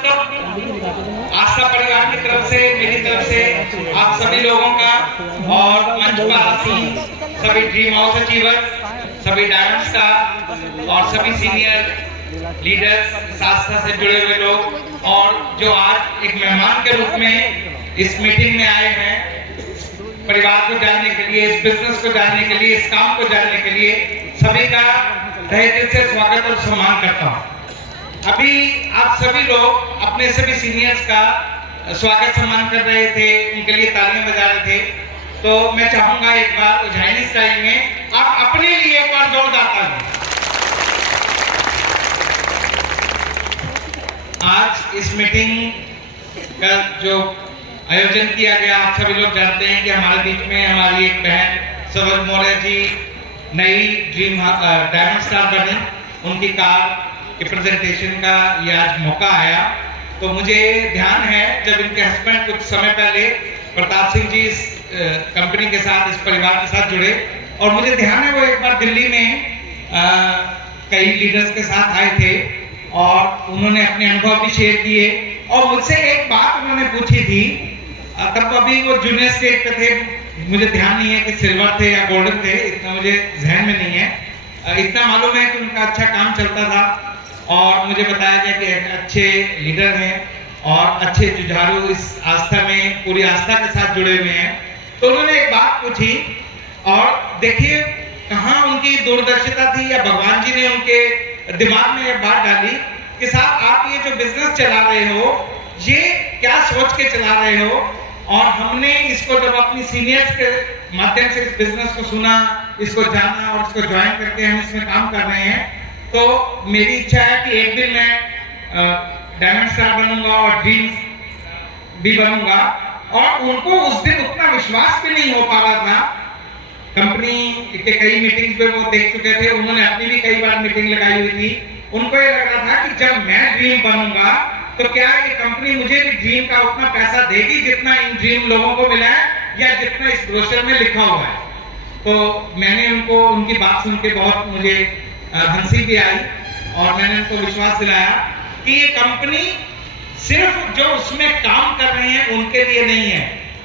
सब आस्था परिवार की तरफ से, मेरी तरफ से आप सभी लोगों का और मंच पर आसीन सभी ड्रीम हाउस अचीवर्स, सभी डायमंड स्टार और सभी सीनियर लीडर्स, संस्था से जुड़े हुए लोग और जो आज एक मेहमान के रूप में इस मीटिंग में आए हैं, परिवार को जानने के लिए, इस बिजनेस को जानने के लिए, इस काम को जानने के लिए, सभी का तहे दिल से स्वागत और सम्मान करता हूँ। अभी आप सभी लोग अपने सभी सीनियर्स का स्वागत सम्मान कर रहे थे, उनके लिए तालियां बजा रहे थे, तो मैं चाहूंगा एक बार उज्जैनी स्टाइल में आप अपने लिए एक बार जोरदार ताली। आज इस मीटिंग का जो आयोजन किया गया, आप सभी लोग जानते हैं कि हमारे बीच में हमारी एक बहन सवज मौर्य जी नई ड्रीम डायमंड स्टार बनी, उनकी कार के प्रेजेंटेशन का ये आज मौका आया। तो मुझे ध्यान है जब इनके हस्बैंड कुछ समय पहले प्रताप सिंह जी इस कंपनी के साथ, इस परिवार के साथ जुड़े, और मुझे ध्यान है वो एक बार दिल्ली में कई लीडर्स के साथ आए थे और उन्होंने अपने अनुभव भी शेयर किए और मुझसे एक बात उन्होंने पूछी थी। तब अभी वो जूनियर स्टेट पे थे, मुझे ध्यान नहीं है कि सिल्वर थे या गोल्डन थे, इतना मुझे जहन में नहीं है। इतना मालूम है कि उनका अच्छा काम चलता था और मुझे बताया गया कि अच्छे लीडर हैं और अच्छे जुझारू इस आस्था में पूरी आस्था के साथ जुड़े हुए हैं। तो उन्होंने एक बात पूछी और देखिए कहाँ उनकी दूरदर्शिता थी या भगवान जी ने उनके दिमाग में ये बात डाली कि साहब आप ये जो बिजनेस चला रहे हो, ये क्या सोच के चला रहे हो। और हमने इसको जब अपनी सीनियर्स के माध्यम से इस बिजनेस को सुना, इसको जाना और इसको ज्वाइन करके हम इसमें काम कर रहे हैं, तो मेरी इच्छा है कि एक दिन मैं डायमंड स्टार बनूंगा और ड्रीम्स भी बनूंगा। और उनको उस दिन उतना विश्वास भी नहीं हो पा रहा था। कंपनी के कई मीटिंग्स में वो देख चुके थे, उन्होंने अपनी भी कई बार मीटिंग लगाई हुई थी। उनको ये लग रहा था कि जब मैं ड्रीम बनूंगा तो क्या ये कंपनी मुझे भी ड्रीम का उतना पैसा देगी जितना इन ड्रीम लोगों को मिला है या जितना इस ब्रोशर में लिखा हुआ है। तो मैंने उनको उनकी बात सुन के बहुत मुझे हंसी भी आई और मैंने उनको विश्वास दिलाया कि ये कंपनी सिर्फ जो उसमें काम कर रहे हैं उनके लिए नहीं है,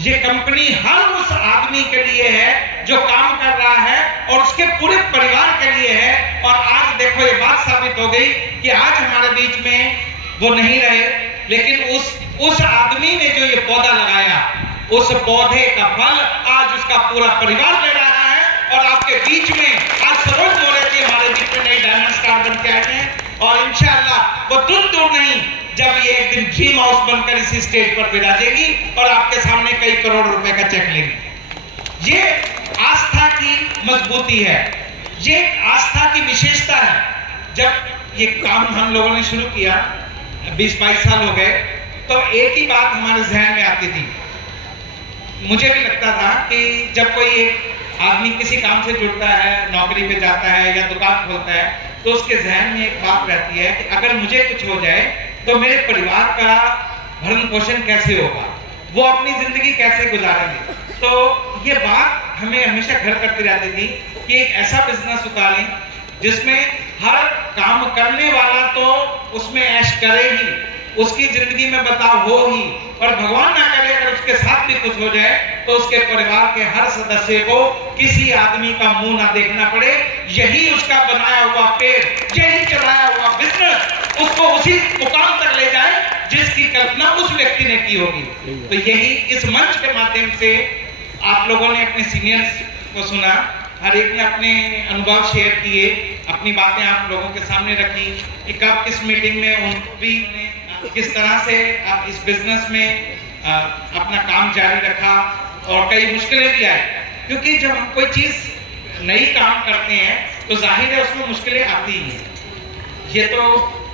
ये कंपनी हर उस आदमी के लिए है जो काम कर रहा है और उसके पूरे परिवार के लिए है। और आज देखो ये बात साबित हो गई कि आज हमारे बीच में वो नहीं रहे, लेकिन उस आदमी ने जो ये पौधा लगाया, उस पौधे का फल आज उसका पूरा परिवार ले रहा है। और आपके बीच में आज सरोज मौर्य जी हमारे बीच में नई डायमंड स्टार बन के आए हैं और इंशाअल्लाह वो दूर नहीं, जब ये एक दिन ड्रीम हाउस बनकर इसी स्टेज पर विराजेगी और आपके सामने कई करोड़ रुपए का चेक लेंगे। ये आस्था की मजबूती है, ये आस्था की विशेषता है। जब ये काम हम लोगों ने शुरू किया 20-22 साल हो गए, तो एक ही बात हमारे जहन में आती थी। मुझे भी लगता था कि जब कोई एक आदमी किसी काम से जुड़ता है, नौकरी पे जाता है या दुकान खोलता है, तो उसके जहन में एक बात रहती है कि अगर मुझे कुछ हो जाए तो मेरे परिवार का भरण पोषण कैसे होगा, वो अपनी जिंदगी कैसे गुजारेंगे। तो ये बात हमें हमेशा घर करती रहती थी कि एक ऐसा बिजनेस उतारें जिसमें हर काम करने वाला तो उसमें ऐश करे ही, उसकी जिंदगी में बदलाव हो ही, और भगवान ना करे अगर उसके साथ भी कुछ हो जाए तो उसके परिवार के हर सदस्य को किसी आदमी का मुंह ना देखना पड़े। यही उसका बनाया हुआ पेड़, यही चलाया हुआ बिजनेस उसको उसी मुकाम तक ले जाए जिसकी कल्पना उस व्यक्ति ने की होगी। तो यही इस मंच के माध्यम से आप लोगों ने अपने सीनियर्स को सुना, हर एक ने अपने अनुभव शेयर किए, अपनी बातें आप लोगों के सामने रखी कि कब किस मीटिंग में उनको भी किस तरह से आप इस बिजनेस में अपना काम जारी रखा और कई मुश्किलें भी आई, क्योंकि जब हम कोई चीज नई काम करते हैं तो जाहिर है उसमें मुश्किलें आती ही हैं। ये तो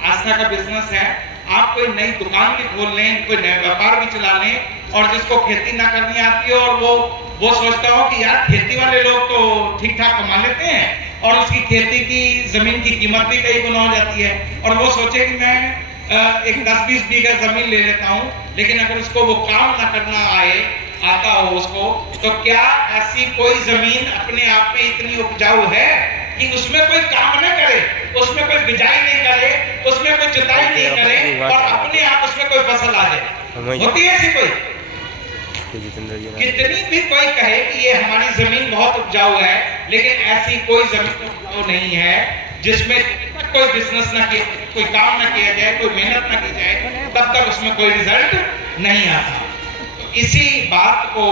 आस्था का बिजनेस है, आप कोई नई दुकान भी खोल लें, कोई नया व्यापार भी चला लें और जिसको खेती ना करनी आती है और वो सोचता हो कि यार खेती वाले लोग तो ठीक ठाक कमा लेते हैं और उसकी खेती की जमीन की कीमत भी कई गुना हो जाती है, और वो सोचे कि मैं एक 10-20 बीघा जमीन ले लेता हूँ, लेकिन अगर उसको वो काम ना करना आता हो उसको, तो क्या ऐसी कोई जमीन अपने आप में इतनी उपजाऊ है कि उसमें कोई काम न करे, उसमें कोई बिजाई नहीं करे, उसमें कोई जुताई नहीं करे और अपने आप कोई फसल आ जाए, होती है ऐसी कोई? कितनी भी कोई कहे कि ये हमारी जमीन बहुत उपजाऊ है, लेकिन ऐसी कोई जमीन उपजाऊ नहीं है जिसमें कोई बिजनेस ना किया, कोई काम ना किया जाए, कोई मेहनत ना की जाए, तब तक उसमें कोई रिजल्ट नहीं आता। इसी बात को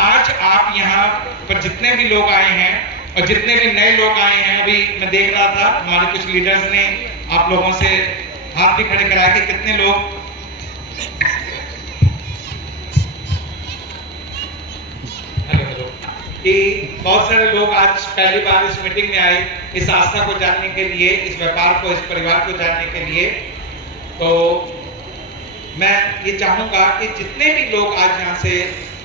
आज आप यहाँ पर जितने भी लोग आए हैं और जितने भी नए लोग आए हैं, अभी मैं देख रहा था हमारे कुछ लीडर्स ने आप लोगों से हाथ भी खड़े कराया कि कितने लोग कि बहुत सारे लोग आज पहली बार इस मीटिंग में आए, इस आस्था को जानने के लिए, इस व्यापार को, इस परिवार को जानने के लिए। तो मैं ये चाहूंगा कि जितने भी लोग आज यहाँ से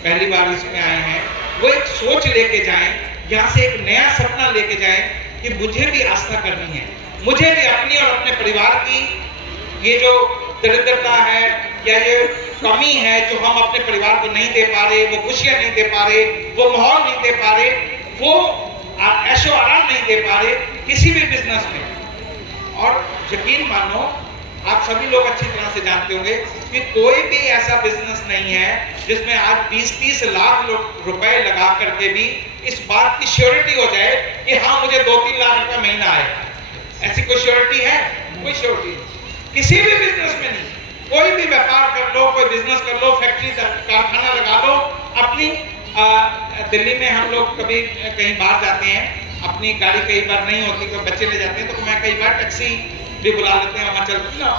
पहली बार इसमें आए हैं, वो एक सोच लेके जाएं, यहाँ से एक नया सपना लेके जाएं कि मुझे भी आस्था करनी है, मुझे भी अपनी और अपने परिवार की ये जो दरिद्रता है या ये कमी है जो हम अपने परिवार को नहीं दे पा रहे, वो खुशियां नहीं दे पा रहे, वो माहौल नहीं दे पा रहे, वो ऐशो आराम नहीं दे पा रहे किसी भी बिजनेस में। और यकीन मानो आप सभी लोग अच्छी तरह से जानते होंगे कि कोई भी ऐसा बिजनेस नहीं है जिसमें आज 20-30 लाख रुपए लगा करके भी इस बात की श्योरिटी हो जाए कि हाँ मुझे 2-3 लाख रुपए महीना आएगा। ऐसी कोई श्योरिटी है? कोई श्योरिटी नहीं, किसी भी बिजनेस में नहीं। कोई भी व्यापार कर लो, कोई बिजनेस कर लो, फैक्ट्री कारखाना लगा लो, अपनी दिल्ली में हम लोग कभी कहीं बाहर जाते हैं, अपनी गाड़ी कई बार नहीं होती तो बच्चे ले जाते हैं, तो मैं कई बार टैक्सी भी बुला लेते हैं, वहाँ चलती है ना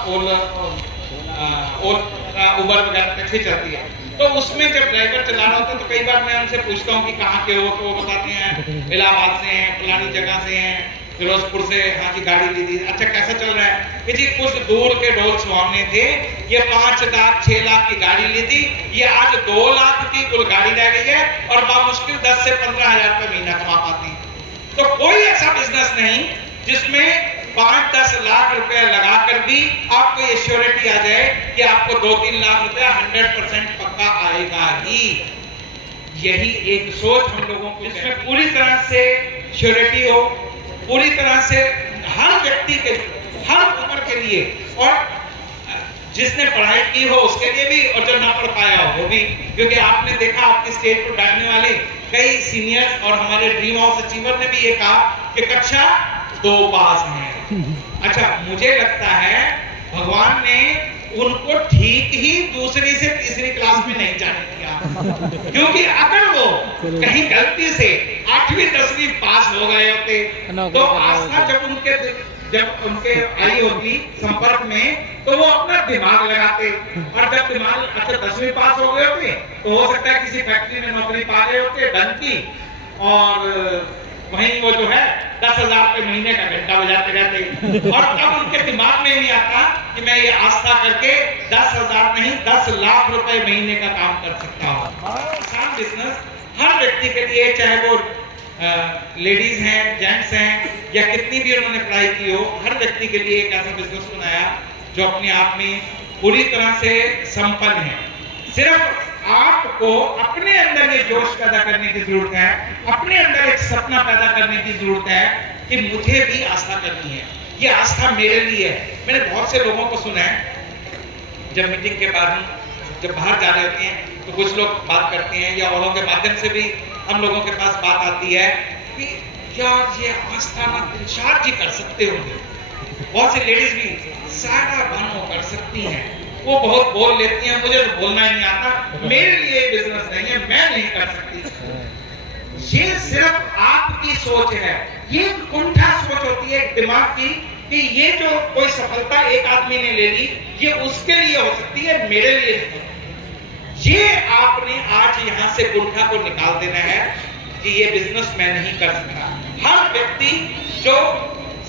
उबर वगैरह टैक्सी चलती है, तो उसमें जब ड्राइवर चला रहा होता है तो कई बार मैं उनसे पूछता हूँ कि कहाँ के हो, तो वो बताते हैं इलाहाबाद से हैं, फलानी जगह से हैं, फिरोजपुर से। हाँ जी गाड़ी ली थी, अच्छा कैसा चल रहा है कि जी कुछ दूर के डोल सुहावने थे, ये 5 लाख 6 लाख की गाड़ी ली थी, ये आज 2 लाख की कुल गाड़ी रह गई है और बामुश्किल 10 से 15 हजार रुपए महीना कमा पाती है। तो कोई ऐसा बिजनेस नहीं जिसमें 5-10 लाख रुपए लगाकर भी आपको ये श्योरिटी आ जाए कि आपको 2-3 लाख रुपया 100% पक्का आएगा ही। यही एक सोच हम लोगों को, जिसमें पूरी तरह से श्योरिटी हो, पूरी तरह से हर व्यक्ति के, हर उम्र के लिए, और जिसने पढ़ाई की हो उसके लिए भी और जो ना पढ़ पाया हो वो भी, क्योंकि आपने देखा आपके स्टेज पर बैठने वाले कई सीनियर्स और हमारे ड्रीम हाउस अचीवर ने भी ये कहा कि कक्षा 2 पास हैं। अच्छा मुझे लगता है भगवान ने उनको ठीक ही दूसरी से तीसरी क्लास में नहीं जाने दिया, क्योंकि अगर वो कहीं गलती से 8वीं 10वीं पास हो गए होते तो आस्था जब उनके आई होती संपर्क में तो वो अपना दिमाग लगाते, और जब दिमाग अच्छा 10वीं पास हो गए होते तो हो सकता है किसी फैक्ट्री में नौकरी पा गए होते डन की, और वहीं वो जो है 10,000 रुपए महीने का घंटा बजाते रहते, और तब उनके दिमाग में नहीं आता कि मैं ये आस्था करके 10,000 नहीं 10 लाख रुपए महीने का काम कर सकता हूँ। आसान बिजनेस हर व्यक्ति के लिए, चाहे वो लेडीज हैं, जेंट्स हैं, या कितनी भी उन्होंने पढ़ाई की हो, हर व्यक्ति के लिए एक ऐसा बिजनेस बनाया जो अपने आप में पूरी तरह से संपन्न है। सिर्फ आपको अपने अंदर ये जोश पैदा करने की जरूरत है, अपने अंदर एक सपना पैदा करने की जरूरत है कि मुझे भी आस्था करनी है, ये आस्था मेरे लिए है। मैंने बहुत से लोगों को सुना है जब मीटिंग के बाद हम जब बाहर जा रहे होते हैं तो कुछ लोग बात करते हैं, या औरों के माध्यम से भी हम लोगों के पास बात आती है कि यार ये आस्था ना दिलशाद जी कर सकते होंगे, बहुत सी लेडीज भी सारा बानो कर सकती हैं, वो बहुत बोल लेती हैं, मुझे तो बोलना ही नहीं आता, मेरे लिए बिजनेस नहीं है, मैं नहीं कर सकती। ये सिर्फ आपकी सोच है, ये कुंठा सोच होती है दिमाग की कि ये जो कोई सफलता एक आदमी ने ले ली ये उसके लिए हो सकती है, मेरे लिए नहीं। ये आपने आज यहाँ से कुंठा को निकाल देना है कि ये बिजनेस मैं नहीं कर सकता। हर व्यक्ति जो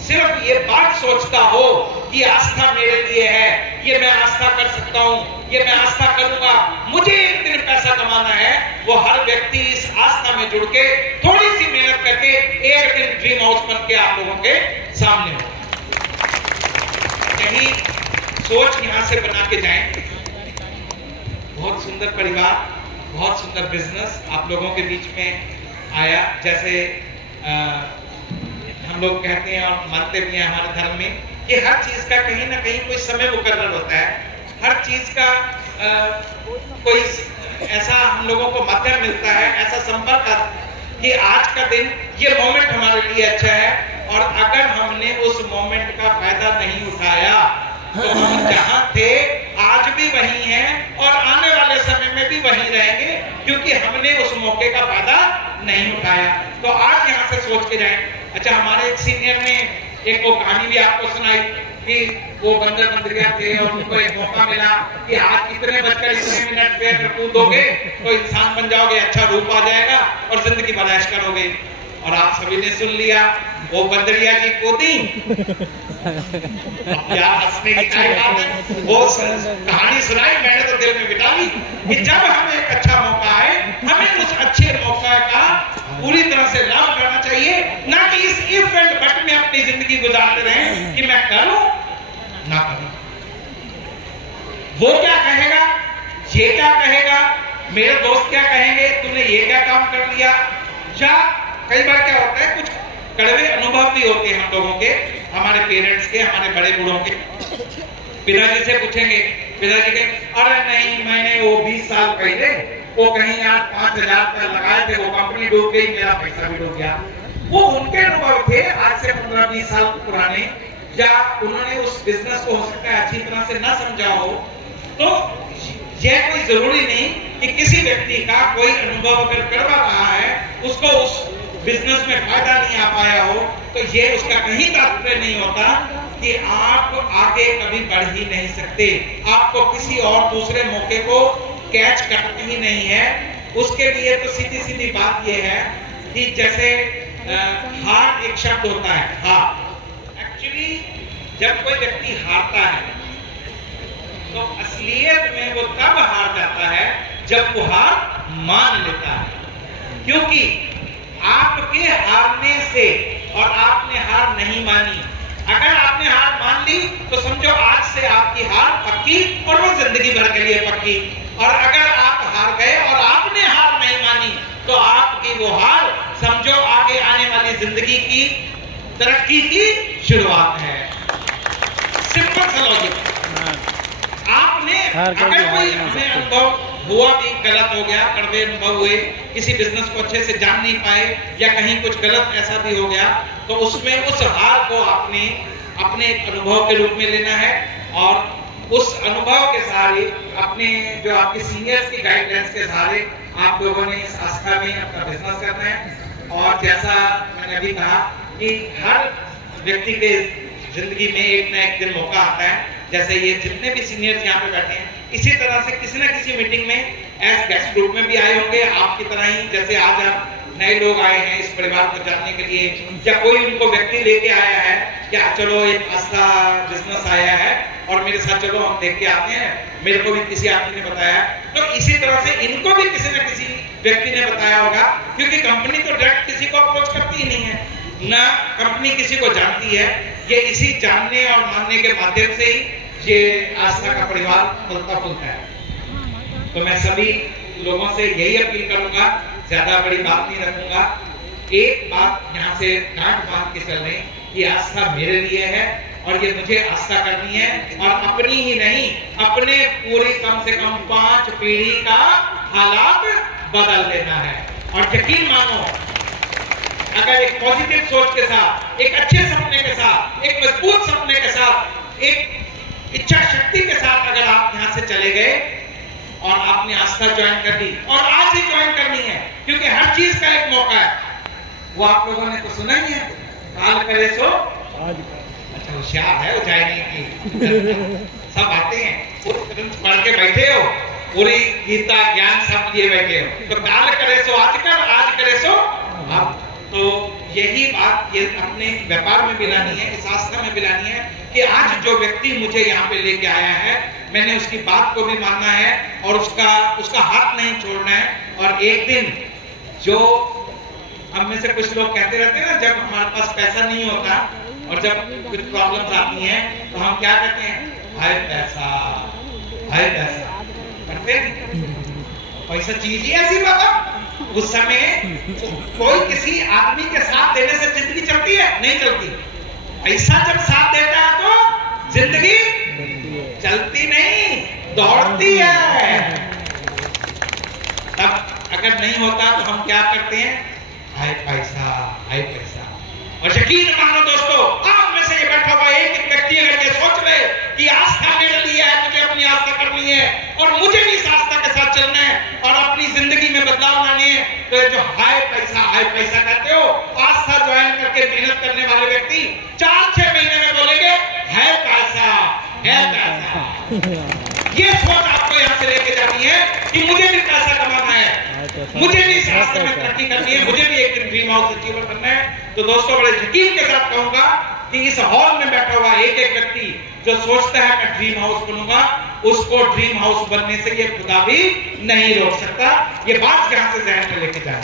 सिर्फ ये बात सोचता हो कि आस्था मेरे लिए है, ये मैं आस्था कर सकता हूँ, ये मैं आस्था करूंगा, मुझे एक दिन पैसा कमाना है, वो हर व्यक्ति इस आस्था में जुड़ के थोड़ी सी मेहनत करके एक दिन ड्रीम हाउस बन के आप लोगों के सामने हो। यही सोच यहाँ से बना के जाएं। बहुत सुंदर परिवार, बहुत सुंदर बिजनेस आप लोगों के बीच में आया। जैसे हम लोग कहते हैं और मानते भी हैं हमारे धर्म में कि हर चीज का कहीं ना कहीं कोई समय मुकर्रर होता है, हर चीज का कोई ऐसा हम लोगों को माध्यम मिलता है, ऐसा संपर्क कि आज का दिन ये मोमेंट हमारे लिए अच्छा है, और अगर हमने उस मोमेंट का फायदा नहीं उठाया तो हम जहां थे आज भी वही हैं और आने वाले समय में भी वही रहेंगे, क्योंकि हमने उस मौके का फायदा नहीं उठाया। तो आज यहाँ से सोच के जाएं। अच्छा, हमारे एक सीनियर ने एक वो कहानी भी आपको सुनाई कि वो बंदर बंदरिया थे और उनको एक मौका मिला कि आज कितने बजकर इतने मिनट पे अगर कूदोगे तो इंसान बन जाओगे, अच्छा रूप आ जाएगा और जिंदगी बर्दाश्त करोगे। और आप सभी ने सुन लिया, वो बंदरिया जी कूदी। यार हंसने की क्या बात है, वो कहानी सुनाई, मैंने तो दिल में बिठा ली कि जब हमें एक अच्छा मौका आए, हमें उस अच्छे मौका का पूरी तरह से लाभ करना चाहिए, ना कि इस इफ एंड बट में अपनी जिंदगी गुजारते रहें कि मैं करूं ना करूं, वो क्या कहेगा, ये क्या कहेगा, मेरे दोस्त क्या कहेंगे, तूने ये क्या काम कर लिया। या कई बार क्या होता है, कुछ कड़वे अनुभव भी होते हैं हम लोगों के, हमारे पेरेंट्स के, हमारे बड़े बूढ़ों के। पिताजी से पूछेंगे, पिताजी कहेंगे अरे नहीं, मैंने वो 20 साल पहले वो कहीं यार 5,000 रुपया लगाए थे, वो कंपनी डूब गई, मेरा पैसा भी डूब गया। वो उनके अनुभव थे आज से 15-20 साल पुराने, या उन्होंने उस बिजनेस को हो सकता है अच्छी तरह से ना समझा हो। तो यह कोई जरूरी नहीं कि किसी व्यक्ति का कोई अनुभव अगर करवा रहा है, उसको उस बिजनेस में फायदा नहीं आ पाया हो, तो ये उसका कहीं तात्पर्य नहीं होता कि आप आगे कभी बढ़ ही नहीं सकते। आपको किसी और दूसरे मौके को कैच करना ही नहीं है। उसके लिए तो सीधी सीधी बात यह है कि जैसे हार एक शब्द होता है, हार। एक्चुअली जब कोई व्यक्ति हारता है तो असलियत में वो तब हार जाता है जब वो हार मान लेता है, क्योंकि आपके हारने से, और आपने हार नहीं मानी, अगर आपने हार मान ली तो समझो आज से आपकी हार पक्की और वो जिंदगी भर के लिए पक्की। और अगर आप हार गए और आपने हार नहीं मानी तो आपकी वो हार समझो आगे आने वाली जिंदगी की तरक्की की शुरुआत है। सिंपल सा लॉजिक। आपने अगर कोई हमें अनुभव हुआ भी गलत हो गया, कड़वे अनुभव हुए, किसी बिजनेस को अच्छे से जान नहीं पाए, या कहीं कुछ गलत ऐसा भी हो गया, तो उसमें उस हार को आपने अपने एक अनुभव के रूप में लेना है, और उस अनुभव के सहारे, अपने जो आपके सीनियर्स की गाइडलाइंस के सहारे आप लोगों ने इस आस्था में अपना बिजनेस करना है। और जैसा मैंने अभी कहा कि हर व्यक्ति के जिंदगी में एक ना एक दिन मौका आता है, जैसे ये जितने भी सीनियर्स यहाँ पे बैठे हैं, इसी तरह से किसी न किसी मीटिंग में एज गेस्ट ग्रुप में भी आए होंगे, आपकी तरह ही। जैसे आज आप नए लोग आए हैं इस परिवार को जानने के लिए, या कोई उनको व्यक्ति लेके आया है क्या चलो एक आस्था बिजनेस आया है और मेरे साथ चलो हम देख के आते हैं, मेरे को भी किसी आदमी ने बताया। तो इसी तरह से इनको भी किसी न किसी व्यक्ति ने बताया होगा, क्योंकि कंपनी तो डायरेक्ट किसी को अप्रोच करती ही नहीं है, ना कंपनी किसी को जानती है। ये इसी जानने और मानने के माध्यम से ही ये आस्था का परिवार फलता फूलता है। तो मैं सभी लोगों से यही अपील करूंगा, ज्यादा बड़ी बात नहीं रखूंगा, एक बात यहाँ से गांठ बांध के चल रही, ये आस्था मेरे लिए है और ये मुझे आस्था करनी है, और अपनी ही नहीं, अपने पूरी कम से कम 5 पीढ़ी का हालात बदल देना है। और यकीन मानो, अगर एक पॉजिटिव सोच के साथ, एक अच्छे सपने के साथ, एक मजबूत सपने के साथ, एक इच्छा शक्ति के साथ अगर आप यहाँ से चले गए और आपने आस्था ज्वाइन कर दी, और आज ही ज्वाइन करनी है, क्योंकि हर चीज का एक मौका है। वो आप लोगों ने तो सुना ही है, काल करे सो आज। अच्छा, होशियार है, ऊंचाई की सब आते हैं, पढ़ के बैठे हो, पूरी गीता ज्ञान सब लिए बैठे हो, तो काल करे सो आज कर, आज करे सो अब। तो यही बात ये अपने व्यापार में भी लानी है, इस आस्था में भी लानी है कि आज जो व्यक्ति मुझे यहाँ पे लेके आया है, मैंने उसकी बात को भी मानना है और उसका हाथ नहीं छोड़ना है। और एक दिन जो हम में से कुछ लोग कहते रहते हैं ना, जब हमारे पास पैसा नहीं होता और जब कुछ प्रॉब्लम्स आती हैं तो हम क्या कहते हैं, हाय पैसा, हाय पैसा करते हैं। पैसा चीज ही ऐसी बात, उस समय कोई किसी आदमी के साथ देने से जिंदगी चलती है? नहीं चलती। पैसा जब साथ देता है तो जिंदगी चलती नहीं। दौड़ती है। तब अगर नहीं होता तो हम क्या करते हैं, हाय पैसा, हाय पैसा। और यकीन मानो दोस्तों, आप में से ये बैठा हुआ एक एक व्यक्ति अगर ये सोच ले कि आस्था मेरे लिए है, मुझे अपनी आस्था करनी है और मुझे भी इस आस्था के साथ चलना है और अपनी जिंदगी में बदलाव लानी है, तो ये जो हाय पैसा कहते हो, आस्था ज्वाइन करके मेहनत करने वाले व्यक्ति 4-6 महीने में बोलेंगे है पैसा, है पैसा। ये सोच आपको यहाँ से लेके जानी है कि मुझे भी पैसा कमाना है, मुझे भी इस रास्ते में तरक्की करनी है, मुझे भी एक दिन ड्रीम हाउस अचीव करना है। तो दोस्तों बड़े यकीन के साथ कहूंगा कि इस हॉल में बैठा हुआ एक एक व्यक्ति जो सोचता है मैं ड्रीम हाउस बनूंगा, उसको ड्रीम हाउस बनने से ये खुदा भी नहीं रोक सकता। ये बात यहाँ से जहन में लेके जाए।